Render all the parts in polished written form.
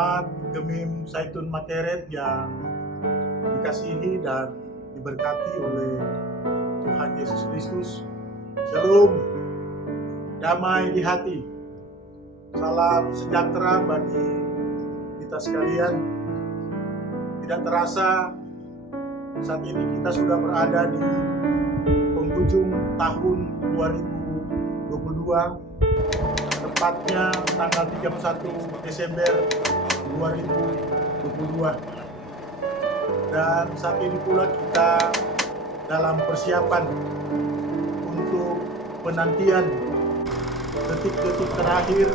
Jemaat Gemim Zaitun Makeret yang dikasihi dan diberkati oleh Tuhan Yesus Kristus. Shalom, damai di hati. Salam sejahtera bagi kita sekalian. Tidak terasa saat ini kita sudah berada di penghujung tahun 2022, tepatnya tanggal 31 Desember 2022. Dan saat ini pula kita dalam persiapan untuk penantian detik-detik terakhir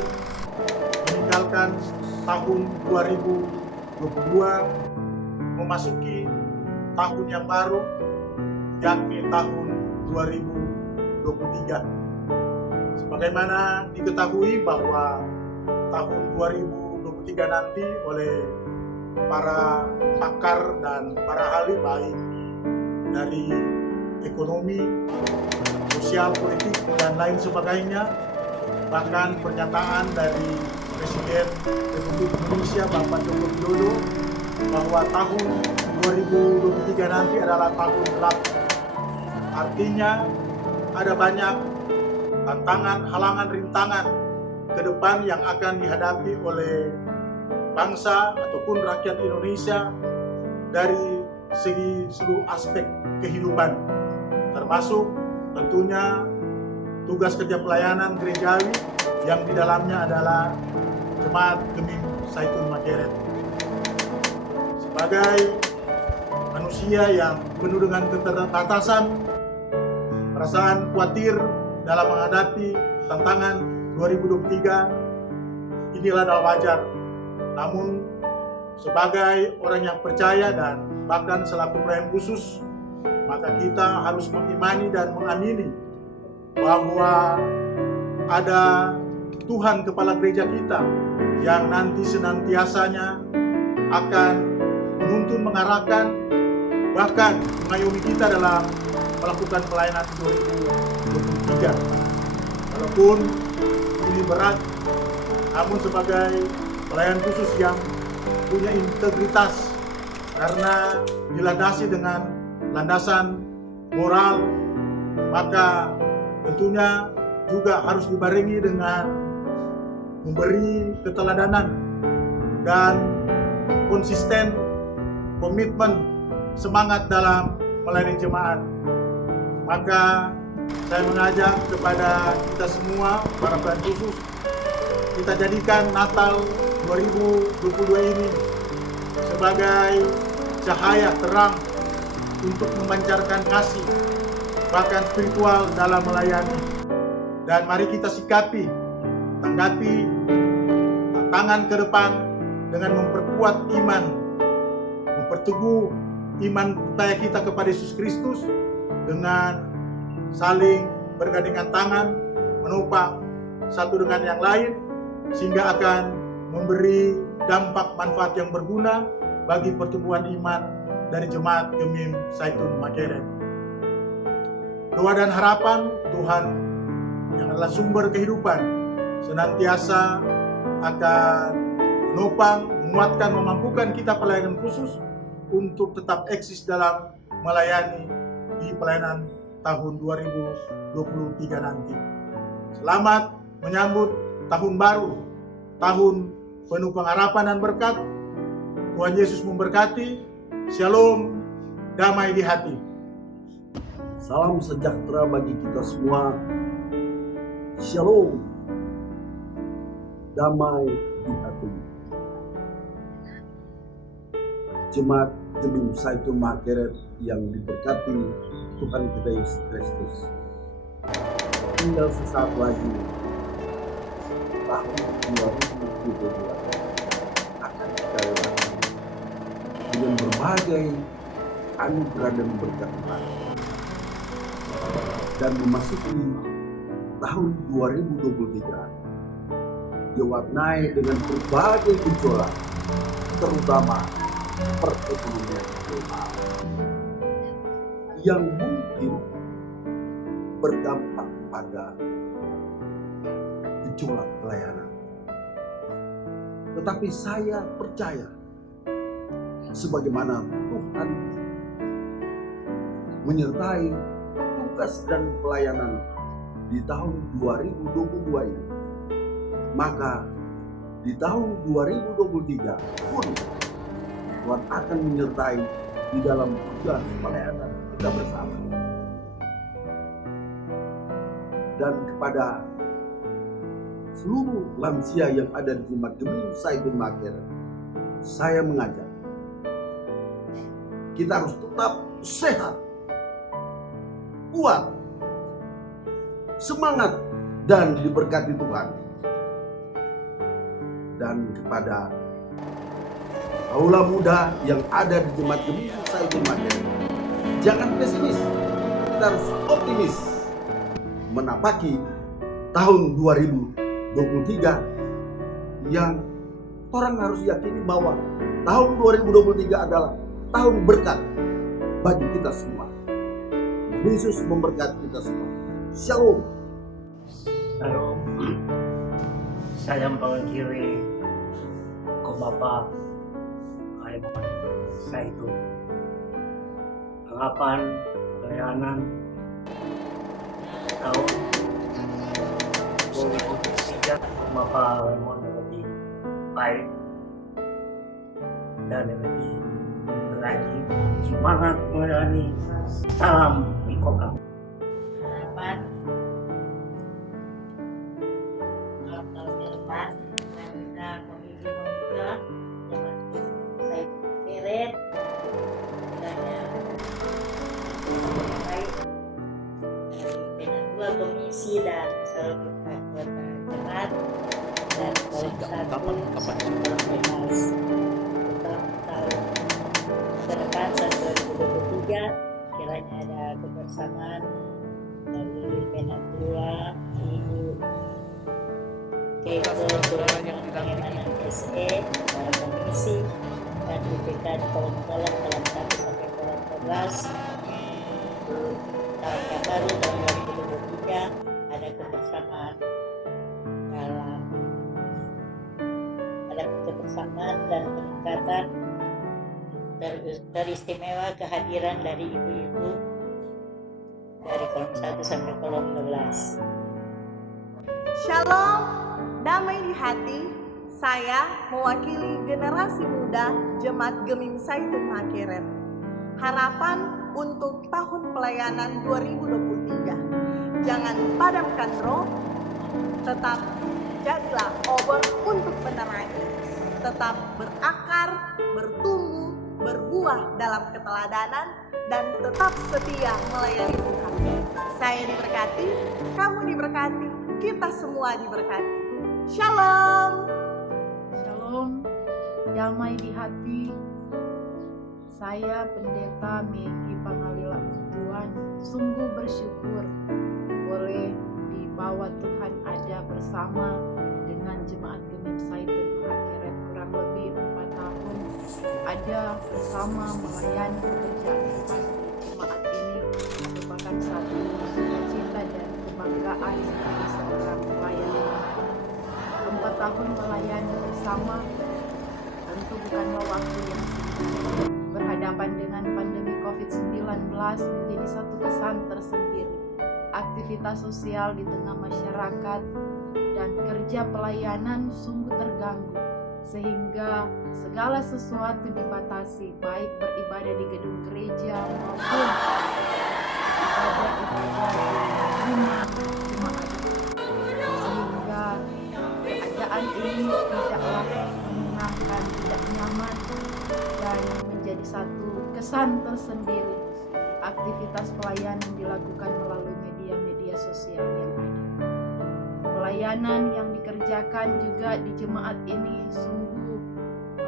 meninggalkan tahun 2022 memasuki tahun yang baru, yakni tahun 2023. Sebagaimana diketahui bahwa tahun 2023 nanti oleh para pakar dan para ahli baik dari ekonomi, sosial, politik, dan lain sebagainya, bahkan pernyataan dari Presiden Republik Indonesia Bapak Joko Widodo bahwa tahun 2023 nanti adalah tahun gelap. Artinya ada banyak tantangan, halangan, rintangan ke depan yang akan dihadapi oleh bangsa ataupun rakyat Indonesia dari segi seluruh aspek kehidupan, termasuk tentunya tugas kerja pelayanan gerejawi yang di dalamnya adalah Jemaat Gemim Zaitun Makeret. Sebagai manusia yang penuh dengan keterbatasan, perasaan khawatir dalam menghadapi tantangan 2023 inilah wajar. Namun sebagai orang yang percaya dan bahkan selaku pelayan khusus, maka kita harus mengimani dan mengamini bahwa ada Tuhan kepala gereja kita yang nanti senantiasanya akan menuntun, mengarahkan, bahkan mengayomi kita dalam melakukan pelayanan 2023. Walaupun ini berat, namun sebagai pelayan khusus yang punya integritas karena dilandasi dengan landasan moral, maka tentunya juga harus dibarengi dengan memberi keteladanan dan konsisten, komitmen, semangat dalam melayani jemaat. Maka saya mengajak kepada kita semua, para pelayan khusus, kita jadikan Natal 2022 ini sebagai cahaya terang untuk memancarkan kasih, bahkan spiritual dalam melayani. Dan mari kita tanggapi tantangan ke depan dengan memperkuat iman, memperteguh iman percaya kita kepada Yesus Kristus dengan saling bergandengan tangan, menopang satu dengan yang lain, sehingga akan memberi dampak manfaat yang berguna bagi pertumbuhan iman dari Jemaat Gemim Zaitun Makeret. Doa dan harapan Tuhan yang adalah sumber kehidupan senantiasa akan menopang, menguatkan, memampukan kita pelayanan khusus untuk tetap eksis dalam melayani di pelayanan tahun 2023 nanti. Selamat menyambut tahun baru, tahun penuh pengharapan dan berkat. Tuhan Yesus memberkati. Shalom, damai di hati. Salam sejahtera bagi kita semua. Shalom, damai di hati. Jemaat Gemim Zaitun Makeret yang diberkati Tuhan kita Yesus Kristus. Tinggal sesaat lagi tahun 2022 akan kita lewati dengan berbagai anugerah dan berkat Tuhan, dan memasuki tahun 2023 diwarnai dengan berbagai gejolak, terutama perekonomian global yang mungkin berdampak pada gejolak pelayanan. Tetapi saya percaya sebagaimana Tuhan menyertai tugas dan pelayanan di tahun 2022 ini, maka di tahun 2023 pun Tuhan akan menyertai di dalam tugas pelayanan kita bersama. Dan kepada seluruh lansia yang ada di Jemaat Gemim Zaitun Makerer, saya mengajak kita harus tetap sehat, kuat, semangat, dan diberkati Tuhan. Dan kepada kaula muda yang ada di Jemaat Gemim Zaitun Makerer, jangan pesimis, kita harus optimis menapaki tahun 2023 yang orang harus yakini bahwa tahun 2023 adalah tahun berkat bagi kita semua. Yesus memberkati kita semua. Shalom. Shalom. Saya mewakili Bapak Raymond Zaitun. Harapan pelayanan tahun 2023 Bapak Raymond lebih baik dan lebih lagi semangat melayani. Salam Ikoka. Harapan tahun ke depan saya bisa memilih juga Jemaat Zaitun Makerer kiranya baik dengan dua komisi dan seluruh anggota jemaat dan poin satu bebas tahun ke depan tahun 2023 kiranya ada kebersamaan dari Penatua, Ibu Ketua Pengenalan SE, para komisi dan BPK di kolom-kolom dalam 1 sampai kolom 14. Tahun yang baru tahun 2023 ada kebersamaan dan peningkatan teristimewa kehadiran dari ibu-ibu dari kolom 1 sampai kolom 12. Shalom, damai di hati. Saya mewakili generasi muda Jemaat Gemim Zaitun Makerer. Harapan untuk tahun pelayanan 2023. Jangan padamkan roh, tetap jadilah obor untuk menerangi. Tetap berakar, bertumbuh, berbuah dalam keteladanan, dan tetap setia melayani Tuhan. Saya diberkati, kamu diberkati, kita semua diberkati. Shalom. Shalom, damai di hati. Saya Pendeta Megi Pangalila Tuhan sungguh bersyukur boleh dibawa Tuhan ada bersama dengan Jemaat Gemim Zaitun Makerer kurang lebih 4 tahun ada bersama melayani pekerjaan Tuhan. Jemaat ini merupakan satu cita-cita dan kebanggaan bagi seorang pelayan. 4 tahun melayani bersama tentu bukanlah waktu yang singkat. Berhadapan dengan pandemi COVID-19 menjadi satu kesan tersendiri. Aktivitas sosial di tengah masyarakat dan kerja pelayanan sungguh terganggu, sehingga segala sesuatu dibatasi, baik beribadah di gedung gereja maupun ibadah di rumah jemaat. Sehingga keadaan ini tidaklah menyenangkan, tidak nyaman, dan menjadi satu kesan tersendiri. Aktivitas pelayanan dilakukan melalui media sosial yang ada. Pelayanan yang dikerjakan juga di jemaat ini sungguh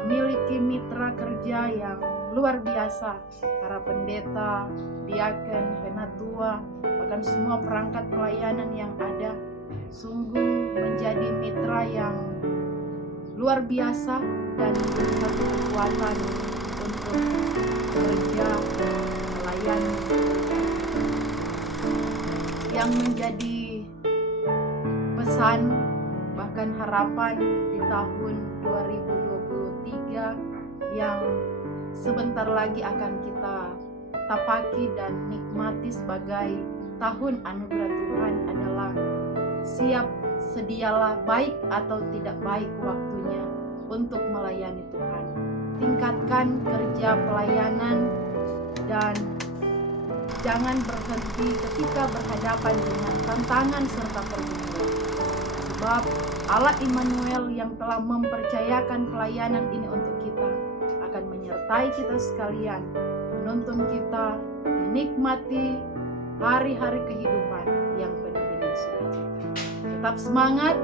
memiliki mitra kerja yang luar biasa. Para pendeta, diaken, penatua, bahkan semua perangkat pelayanan yang ada sungguh menjadi mitra yang luar biasa dan menjadi satu kekuatan untuk bekerja melayani. Yang menjadi pesan bahkan harapan di tahun 2023 yang sebentar lagi akan kita tapaki dan nikmati sebagai tahun anugerah Tuhan adalah siap sedialah baik atau tidak baik waktunya untuk melayani Tuhan. Tingkatkan kerja pelayanan dan jangan berhenti ketika berhadapan dengan tantangan serta pergumulan. Sebab Allah Immanuel yang telah mempercayakan pelayanan ini untuk kita akan menyertai kita sekalian, menuntun kita menikmati hari-hari kehidupan yang penuh dengan sukacita. Tetap semangat,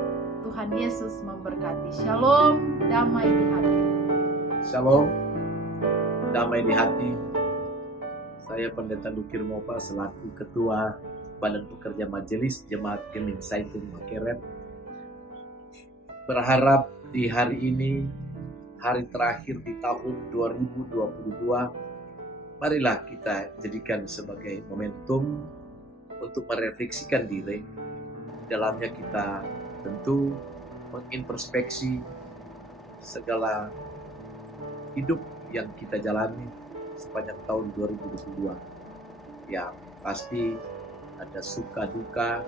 Tuhan Yesus memberkati. Shalom, damai di hati. Shalom, damai di hati. Saya Pendeta Lukir Mopa selaku Ketua Badan Pekerja Majelis Jemaat Gemim Zaitun Makeret. Berharap di hari ini, hari terakhir di tahun 2022, marilah kita jadikan sebagai momentum untuk merefleksikan diri. Di dalamnya kita tentu mengintrospeksi segala hidup yang kita jalani sepanjang tahun 2022. Yang pasti ada suka duka,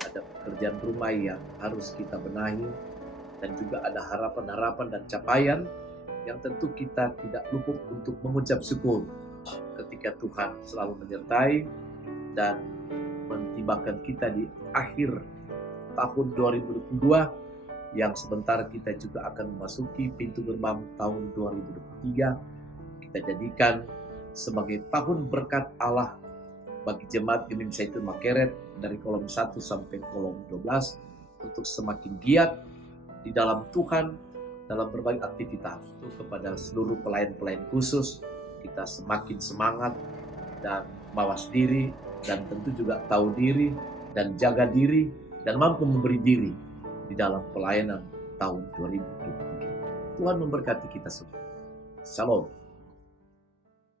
ada pekerjaan rumah yang harus kita benahi, dan juga ada harapan-harapan dan capaian yang tentu kita tidak luput untuk mengucap syukur ketika Tuhan selalu menyertai dan mentibakan kita di akhir tahun 2022 yang sebentar kita juga akan memasuki pintu gerbang tahun 2023. Kita jadikan sebagai tahun berkat Allah bagi jemaat Gemim Zaitun Makeret dari kolom 1 sampai kolom 12 untuk semakin giat di dalam Tuhan, dalam berbagai aktivitas. Kepada seluruh pelayan-pelayan khusus, kita semakin semangat dan mawas diri, dan tentu juga tahu diri, dan jaga diri, dan mampu memberi diri di dalam pelayanan tahun 2023. Tuhan memberkati kita semua. Shalom.